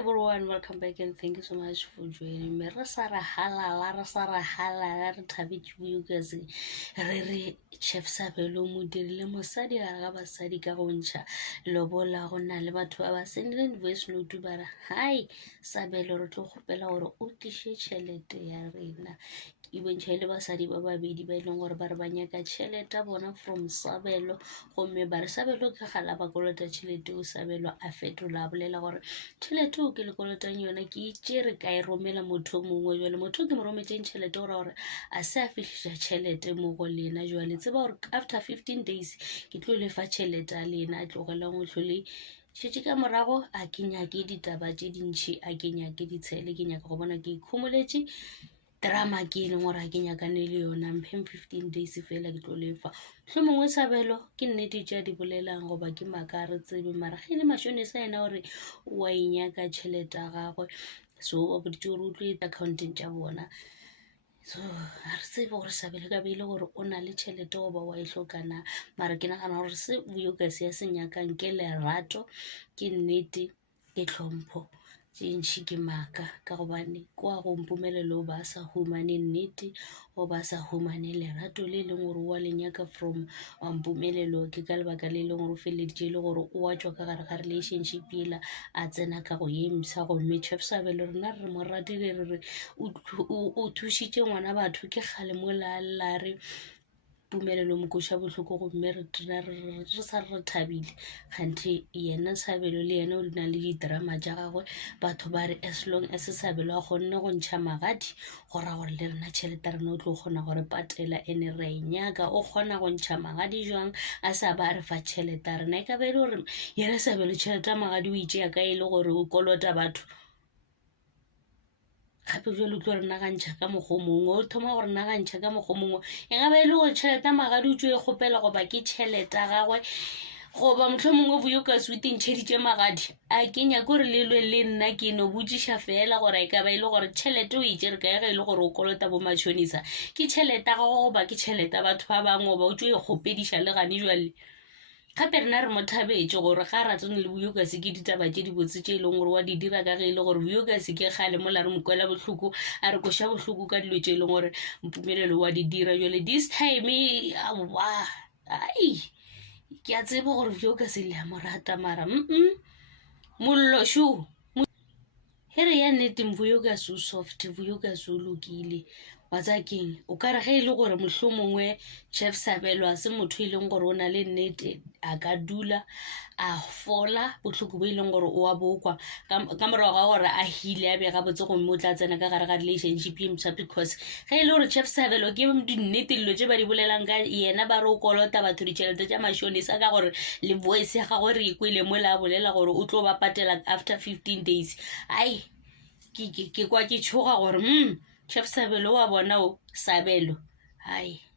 everyone, welcome back and thank you so much for joining me. Re sa ra halala re thabetse you guys re Chef Sabelo mo dirile mosadi ga basadi ka go ntšha lobola go na le batho ba ba sendileng voice note ba ra hi Sabelo re tlo gopela gore o tlishe tšhelete ya rena e bontšha le basadi ba babedi ba ileng gore ba re ba nyaka tšhelete bona from Sabelo gomme ba re Sabelo ke gala ba kolota tšhelete o Sabelo a fetola bolela gore tšhelete o ke le kolotang yona ke itšere ka e romela motho mongwe jwale motho ke mo rometšeng tšhelete gore a se a fitlhiša tšhelete mo go lena jwale tseba gore after 15 days ke tlo lefa tšhelete a lena a tlogelang go tlhole tšhetše ka morago a ke nyake ditaba tše dintšhi a ke nyake ditshele ke nyaka go bona ke ikhomoletše drama ke ene gore a ke nyakane le yona mphem 15 days fela ke tlo lefa tlho mongwe Sabelo ke nnete tša di bolelang goba ke maaka re tsebe mara ge le mashonisa ena gore wa inyaka tšhelete a gagwe so ba boditše gore o tlo eta accounting tša bona so a re tsebe gore Sabelo ka beile gore o na le tšhelete goba wa e hlokana mara ke nagana gore se Vuyokas ya se nyakang ke lerato ke nnete ke tlhompho tšintšhi ke maaka ka gobane kwa go mpumelelo ba sa humane nnete o ba sa humane lerato le leng gore wa lenyaka from mpumelelo ke ka lebaka le leng gore o feleditše le gore o a tšwa ka gare ga relationship ela a tsena ka go emisa gomme Chef Sabelo rena re mo ratile re re o thušitše ngwana batho ke kgale mo la re pumelelo mokoša bohloko gomme re sa re thabile kganthe yena Sabelo le yena o na le didrama tša gagwe batho ba re as long as Sabelo a kgonne go ntšha magadi go ra gore le rena tšhelete rena o tlo kgona gore patela ene re inyaka o kgona go ntšha magadi jwang a sa ba re fa tšhelete rena e ka be le gore yena Sabelo tšhelete ya magadi o itšea ka e le gore o kolota batho gape jalo tlo re nagantšha ka mokgwa mongwe o thoma gore nagantšha ka mokgwa mongwe e ga ba e le gore tšhelete ya magadi o tšo e kgopela goba ke tšhelete ya gagwe goba motlho mongwe Vuyokas o itentšheditše magadi a kenya gore le lwe le nna ke no botšiša fela gore e ka ba e le gore tšhelete o itšere kae ge e le gore o kolota bo matšhonisa ke tšhelete ya gago goba ke tšhelete ya batho ba bangwe ba o tšo e kgopediša le gane jwale gape rena re mo thabetše gore ga ratane le Vuyokas ke ditaba tše di botse tše e leng gore wa di dira ka ge e le gore Vuyokas ke kgale mola re mokwela bohloko a re koša bohloko ka dilo tše e leng gore mpumelelo wa di dira jale this time wa ai ke a tseba gore Vuyokas le a mo rata mara mollo sho here ya nneteng Vuyokas o soft Vuyokas o lokile wa tsakeng o ka re ge e le gore mohlho mongwe Chef Sabelo a se motho e leng gore o na le nnete a ka dula a fola bohloko bo e leng gore o a bokwa ka morago ga gore a hile a bega botse gomme o tla tsena ka gare ga relationship emsa because ge e le gore Chef Sabelo ke dinnete dilo tše ba di bolelang ka yena ba re o kolota batho ditšhelete tša mashonisa ka gore le voice ya gagwe re ikwele mo la bolela gore o tlo ba patela after 15 days ai ke kwa ke tshoga gore Chef Sabelo wa bona o Sabelo hai